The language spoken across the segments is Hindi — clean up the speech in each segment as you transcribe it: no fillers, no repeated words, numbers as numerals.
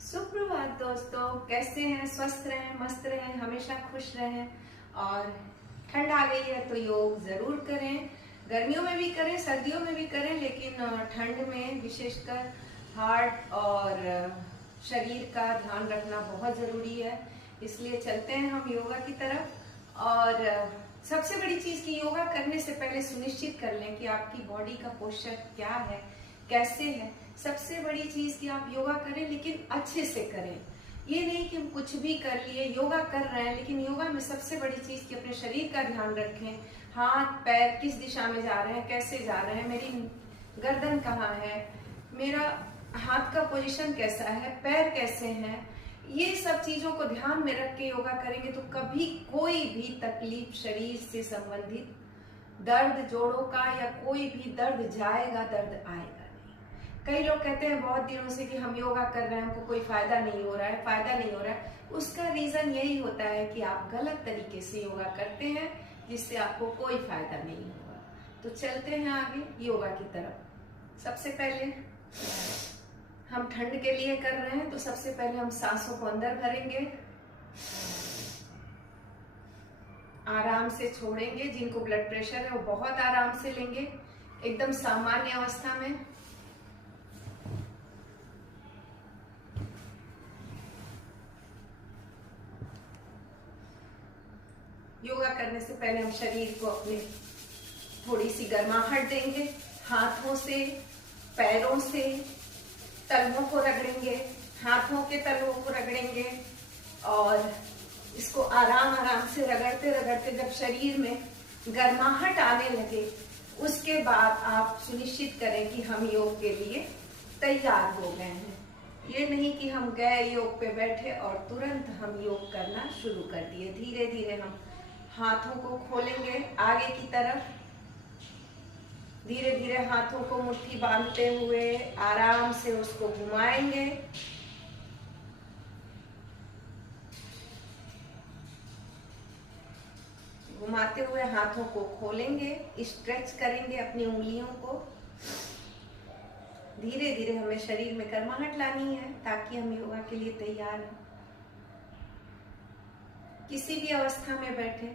सुप्रभात दोस्तों, कैसे हैं? स्वस्थ रहें, मस्त रहें, हमेशा खुश रहें। और ठंड आ गई है तो योग जरूर करें। गर्मियों में भी करें, सर्दियों में भी करें, लेकिन ठंड में विशेषकर हार्ट और शरीर का ध्यान रखना बहुत जरूरी है। इसलिए चलते हैं हम योगा की तरफ। और सबसे बड़ी चीज की योगा करने से पहले सुनिश्चित कर लें कि आपकी बॉडी का पोस्चर क्या है, कैसे है। सबसे बड़ी चीज कि आप योगा करें, लेकिन अच्छे से करें। ये नहीं कि हम कुछ भी कर लिए, योगा कर रहे हैं, लेकिन योगा में सबसे बड़ी चीज कि अपने शरीर का ध्यान रखें। हाथ पैर किस दिशा में जा रहे हैं, कैसे जा रहे हैं, मेरी गर्दन कहाँ है, मेरा हाथ का पोजीशन कैसा है, पैर कैसे हैं। ये सब चीजों को ध्यान में रख के योगा करेंगे तो कभी कोई भी तकलीफ शरीर से संबंधित, दर्द जोड़ों का या कोई भी दर्द जाएगा, दर्द आएगा नहीं। कई लोग कहते हैं बहुत दिनों से कि हम योगा कर रहे हैं, हमको कोई फायदा नहीं हो रहा है, फायदा नहीं हो रहा है। उसका रीजन यही होता है कि आप गलत तरीके से योगा करते हैं, जिससे आपको कोई फायदा नहीं होगा। तो चलते हैं आगे योगा की तरफ। सबसे पहले हम ठंड के लिए कर रहे हैं, तो सबसे पहले हम सांसों को अंदर भरेंगे, आराम से छोड़ेंगे। जिनको ब्लड प्रेशर है वो बहुत आराम से लेंगे, एकदम सामान्य अवस्था में। योगा करने से पहले हम शरीर को अपने थोड़ी सी गर्माहट देंगे। हाथों से, पैरों से तलवों को रगड़ेंगे, हाथों के तलवों को रगड़ेंगे। और इसको आराम आराम से रगड़ते रगड़ते जब शरीर में गर्माहट आने लगे, उसके बाद आप सुनिश्चित करें कि हम योग के लिए तैयार हो गए हैं। ये नहीं कि हम गए योग पे बैठे और तुरंत हम योग करना शुरू कर दिए। धीरे धीरे हम हाथों को खोलेंगे आगे की तरफ। धीरे धीरे हाथों को मुट्ठी बांधते हुए आराम से उसको घुमाएंगे। घुमाते हुए हाथों को खोलेंगे, स्ट्रेच करेंगे अपनी उंगलियों को। धीरे धीरे हमें शरीर में गर्माहट लानी है ताकि हम योगा के लिए तैयार हैं। किसी भी अवस्था में बैठे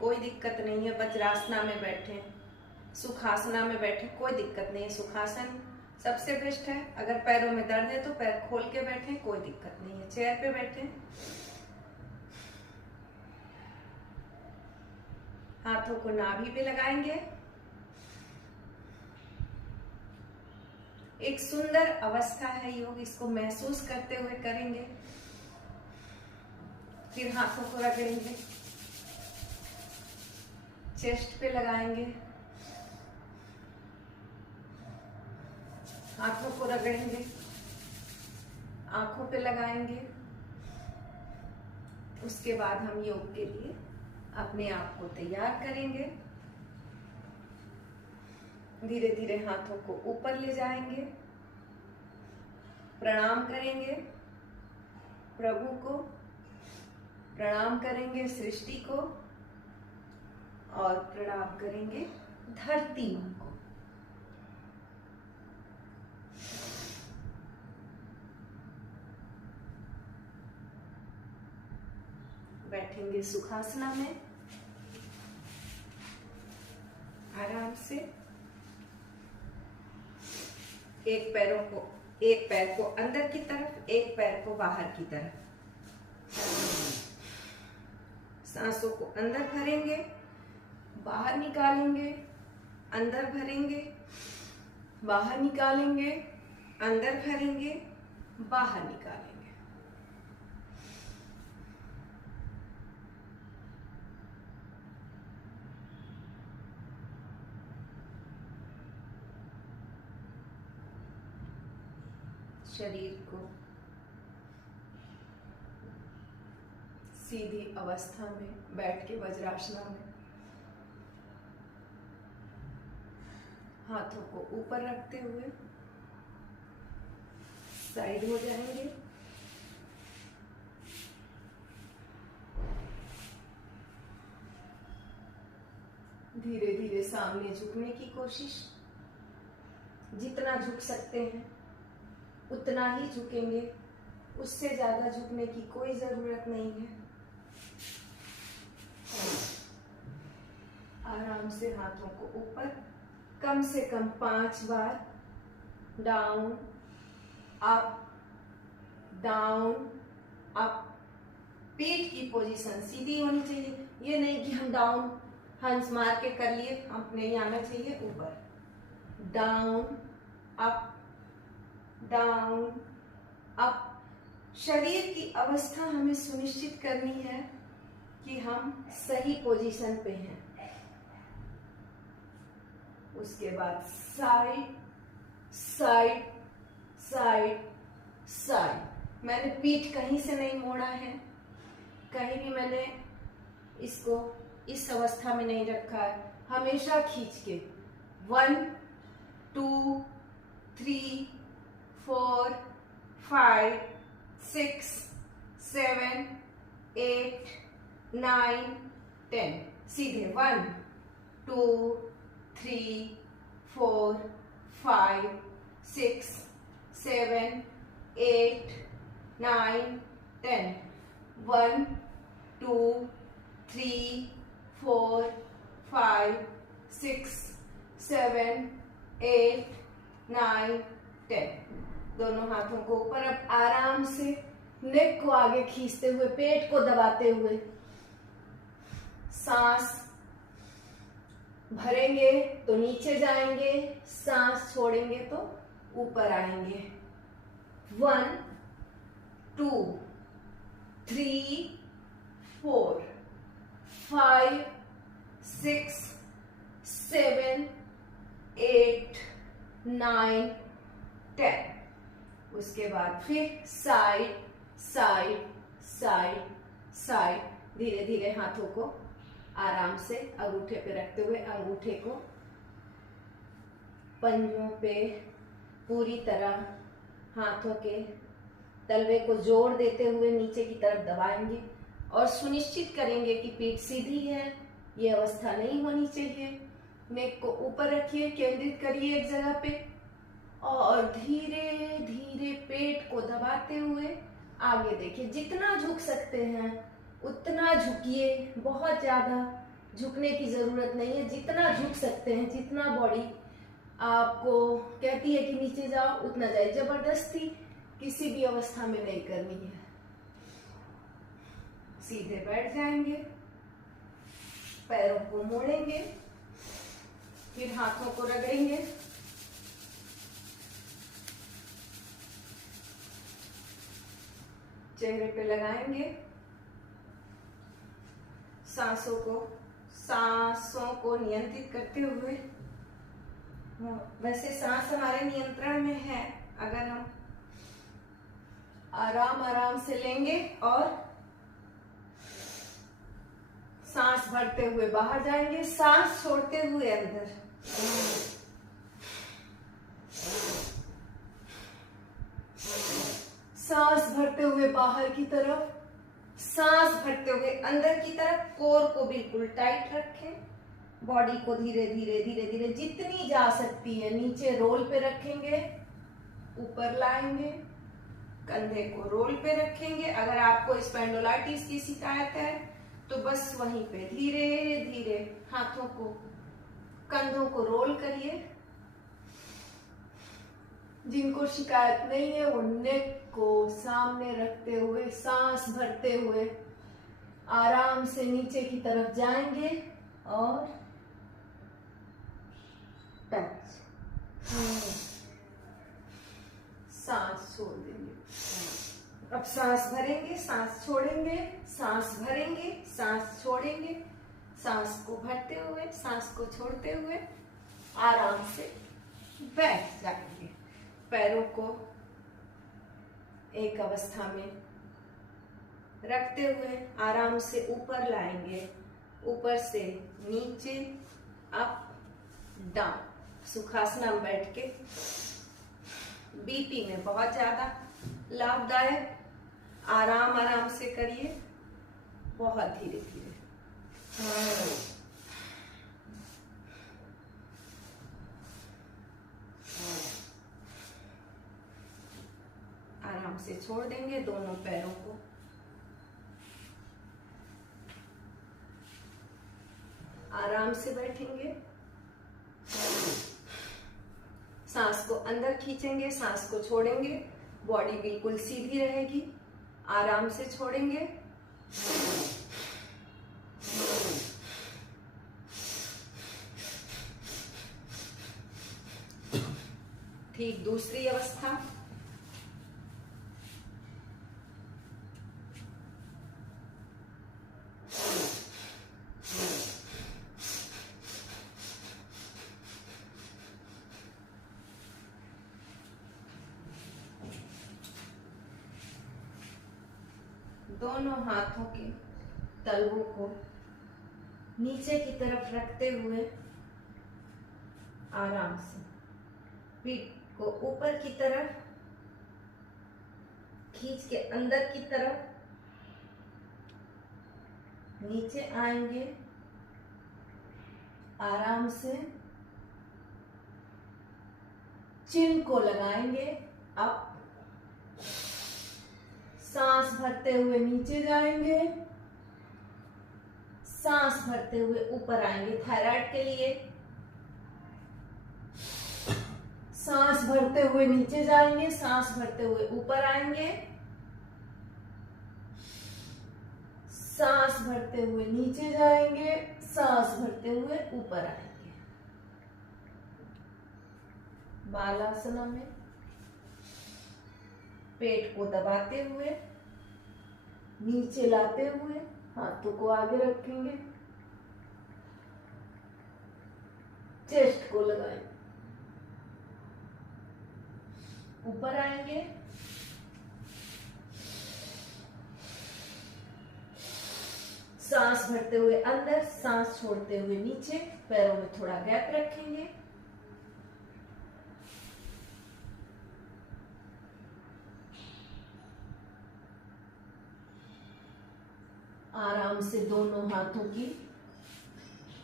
कोई दिक्कत नहीं है। वज्रासना में बैठे, सुखासना में बैठे, कोई दिक्कत नहीं है। सुखासन सबसे बेस्ट है। अगर पैरों में दर्द है तो पैर खोल के बैठे, कोई दिक्कत नहीं है। चेयर पे बैठे, हाथों को नाभि पे लगाएंगे। एक सुंदर अवस्था है योग, इसको महसूस करते हुए करेंगे। फिर हाथों को रगड़ेंगे, चेस्ट पे लगाएंगे, हाथों को रगड़ेंगे, आंखों पे लगाएंगे। उसके बाद हम योग के लिए अपने आप को तैयार करेंगे। धीरे धीरे हाथों को ऊपर ले जाएंगे, प्रणाम करेंगे प्रभु को, प्रणाम करेंगे सृष्टि को, और प्रणाम करेंगे धरती मां को। बैठेंगे सुखासना में आराम से। एक पैर को अंदर की तरफ, एक पैर को बाहर की तरफ। सांसों को अंदर भरेंगे, बाहर निकालेंगे, अंदर भरेंगे, बाहर निकालेंगे, अंदर भरेंगे, बाहर निकालेंगे। शरीर को सीधी अवस्था में बैठ के वज्रासना में हाथों को ऊपर रखते हुए साइड हो जाएंगे। धीरे धीरे सामने झुकने की कोशिश, जितना झुक सकते हैं उतना ही झुकेंगे, उससे ज्यादा झुकने की कोई जरूरत नहीं है। आराम से हाथों को ऊपर, कम से कम 5 बार। Down up down up. पीठ की पोजीशन सीधी होनी चाहिए, ये नहीं कि हम डाउन हंस मार के कर लिए, अपने ही आना चाहिए ऊपर। Down up down up. शरीर की अवस्था हमें सुनिश्चित करनी है कि हम सही पोजीशन पे हैं। उसके बाद साइड साइड साइड साइड। मैंने पीठ कहीं से नहीं मोड़ा है, कहीं भी मैंने इसको इस अवस्था में नहीं रखा है, हमेशा खींच के 1 2 3 4 5 6 7 8 9 10। सीधे 1 2 3 4 5 6 7 8 9 10। 1 2 3 4 5 6 7 8 9 10। दोनों हाथों को ऊपर। अब आराम से नेक को आगे खींचते हुए, पेट को दबाते हुए सांस भरेंगे तो नीचे जाएंगे, सांस छोड़ेंगे तो ऊपर आएंगे। 1 2 3 4 5 6 7 8 9 10। उसके बाद फिर साइड साइड साइड साइड। धीरे धीरे हाथों को आराम से अंगूठे पे रखते हुए अंगूठे को पंजों पे पूरी तरह हाथों के तलवे को जोड़ देते हुए नीचे की तरफ दबाएंगे और सुनिश्चित करेंगे कि पीठ सीधी है, ये अवस्था नहीं होनी चाहिए। नेक को ऊपर रखिए, केंद्रित करिए एक जगह पे और धीरे धीरे पेट को दबाते हुए आगे देखिए। जितना झुक सकते हैं उतना झुकिए, बहुत ज्यादा झुकने की जरूरत नहीं है। जितना झुक सकते हैं, जितना बॉडी आपको कहती है कि नीचे जाओ, उतना जाए। जबरदस्ती किसी भी अवस्था में नहीं करनी है। सीधे बैठ जाएंगे, पैरों को मोड़ेंगे, फिर हाथों को रगड़ेंगे। चेहरे पे लगाएंगे। सांसों को नियंत्रित करते हुए, वैसे सांस हमारे नियंत्रण में है, अगर हम आराम आराम से लेंगे और सांस भरते हुए बाहर जाएंगे, सांस छोड़ते हुए अंदर। सांस भरते हुए बाहर की तरफ, सांस भरते हुए अंदर की तरफ। कोर को बिल्कुल टाइट रखें, बॉडी को धीरे धीरे धीरे धीरे जितनी जा सकती है नीचे रोल पे रखेंगे, ऊपर लाएंगे, कंधे को रोल पे रखेंगे। अगर आपको स्पैंडोलाइटिस की शिकायत है तो बस वहीं पे धीरे धीरे हाथों को, कंधों को रोल करिए। जिनको शिकायत नहीं है वो नेक को सामने रखते हुए, सांस भरते हुए आराम से नीचे की तरफ जाएंगे और टच, सांस छोड़ देंगे। अब सांस भरेंगे, सांस छोड़ेंगे, सांस भरेंगे, सांस छोड़ेंगे। सांस को भरते हुए, सांस को छोड़ते हुए आराम से बैठ जाएंगे। पैरों को एक अवस्था में रखते हुए आराम से ऊपर लाएंगे, ऊपर से नीचे, अप डाउन। सुखासना में बैठ के बीपी में बहुत ज्यादा लाभदायक। आराम आराम से करिए, बहुत धीरे धीरे। आराम से छोड़ देंगे दोनों पैरों को। आराम से बैठेंगे, सांस को अंदर खींचेंगे, सांस को छोड़ेंगे, बॉडी बिल्कुल सीधी रहेगी। आराम से छोड़ेंगे, ठीक दूसरी अवस्था। दोनों हाथों के तलवों को नीचे की तरफ रखते हुए आराम से पीठ को ऊपर की तरफ खींच के अंदर की तरफ नीचे आएंगे। आराम से चिन को लगाएंगे अप, सांस भरते हुए नीचे जाएंगे, सांस भरते हुए ऊपर आएंगे। थायराइड के लिए सांस भरते हुए नीचे जाएंगे, सांस भरते हुए ऊपर आएंगे, सांस भरते हुए नीचे जाएंगे, सांस भरते हुए ऊपर आएंगे। बालासना में पेट को दबाते हुए नीचे लाते हुए हाथों को आगे रखेंगे, चेस्ट को लगाएंगे, ऊपर आएंगे, सांस भरते हुए अंदर, सांस छोड़ते हुए नीचे, पैरों में थोड़ा गैप रखेंगे। आराम से दोनों हाथों की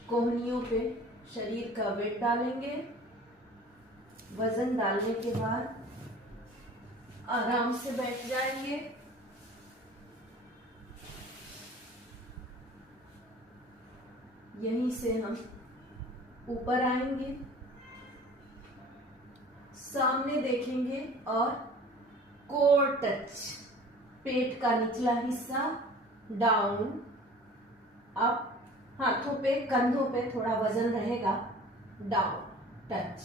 कोहनियों पे शरीर का वेट डालेंगे। वजन डालने के बाद आराम से बैठ जाएंगे। यहीं से हम ऊपर आएंगे, सामने देखेंगे और कोर टच, पेट का निचला हिस्सा डाउन अप, हाथों पे कंधों पे थोड़ा वजन रहेगा, डाउन टच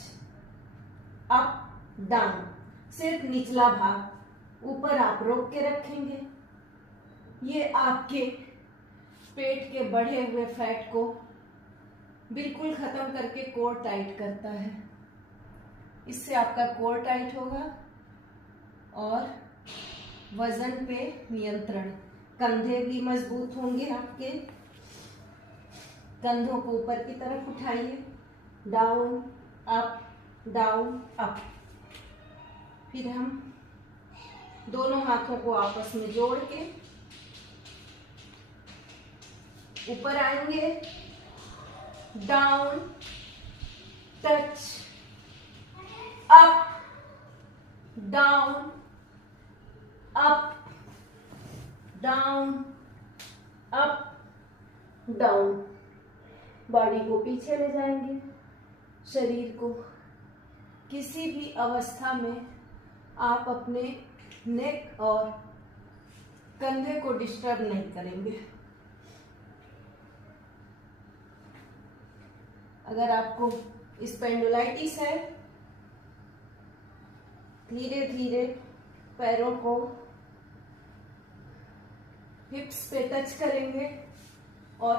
अप डाउन, सिर्फ निचला भाग, ऊपर आप रोक के रखेंगे। ये आपके पेट के बढ़े हुए फैट को बिल्कुल खत्म करके कोर टाइट करता है। इससे आपका कोर टाइट होगा और वजन पे नियंत्रण, कंधे भी मजबूत होंगे आपके। कंधों को ऊपर की तरफ उठाइए, डाउन अप। फिर हम दोनों हाथों को आपस में जोड़ के ऊपर आएंगे, down touch up down up down up down. Body को पीछे ले जाएंगे, शरीर को किसी भी अवस्था में आप अपने नेक और कंधे को डिस्टर्ब नहीं करेंगे। अगर आपको स्पेंडोलाइटिस है, धीरे धीरे पैरों को हिप्स पे टच करेंगे और